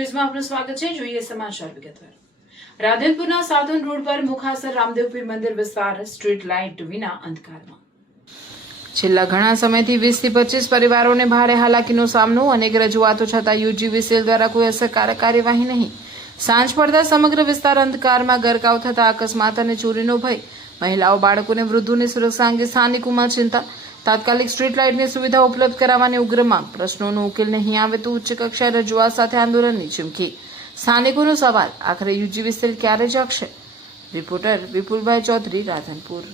ન્યૂઝમાં આપનું સ્વાગત છે। જોઈએ સમાચાર વિગતવાર। રાધનપુરના સાધન રોડ પર મુખાસર રામદેવ પીર મંદિર વિસ્તાર સ્ટ્રીટ લાઇટ વિના અંધકારમાં। છેલ્લા ઘણા સમયથી 20 થી 25 પરિવારોને ભારે હાલાકીનો સામનો। અનેક રજૂઆતો છતાં યુજીવીસીએલ દ્વારા કોઈ અસરકારક કાર્યવાહી નહીં। સાંજ પડતા સમગ્ર વિસ્તાર અંધકારમાં ગરકાવ થતા અકસ્માત અને ચોરીનો ભય। મહિલાઓ, બાળકો અને વૃદ્ધોની સુરક્ષા અંગે સ્થાનિકોમાં ચિંતા। તાત્કાલિક સ્ટ્રીટ લાઇટની સુવિધા ઉપલબ્ધ કરાવવાની ઉગ્ર માંગ। પ્રશ્નોનો ઉકેલ નહીં આવે તો ઉચ્ચ કક્ષાએ રજૂઆત સાથે આંદોલનની ચીમકી। સ્થાનિકોનો સવાલ, આખરે યુજીવીસીએલ ક્યારે જાગશે? રિપોર્ટર વિપુલભાઈ ચૌધરી, રાધનપુર।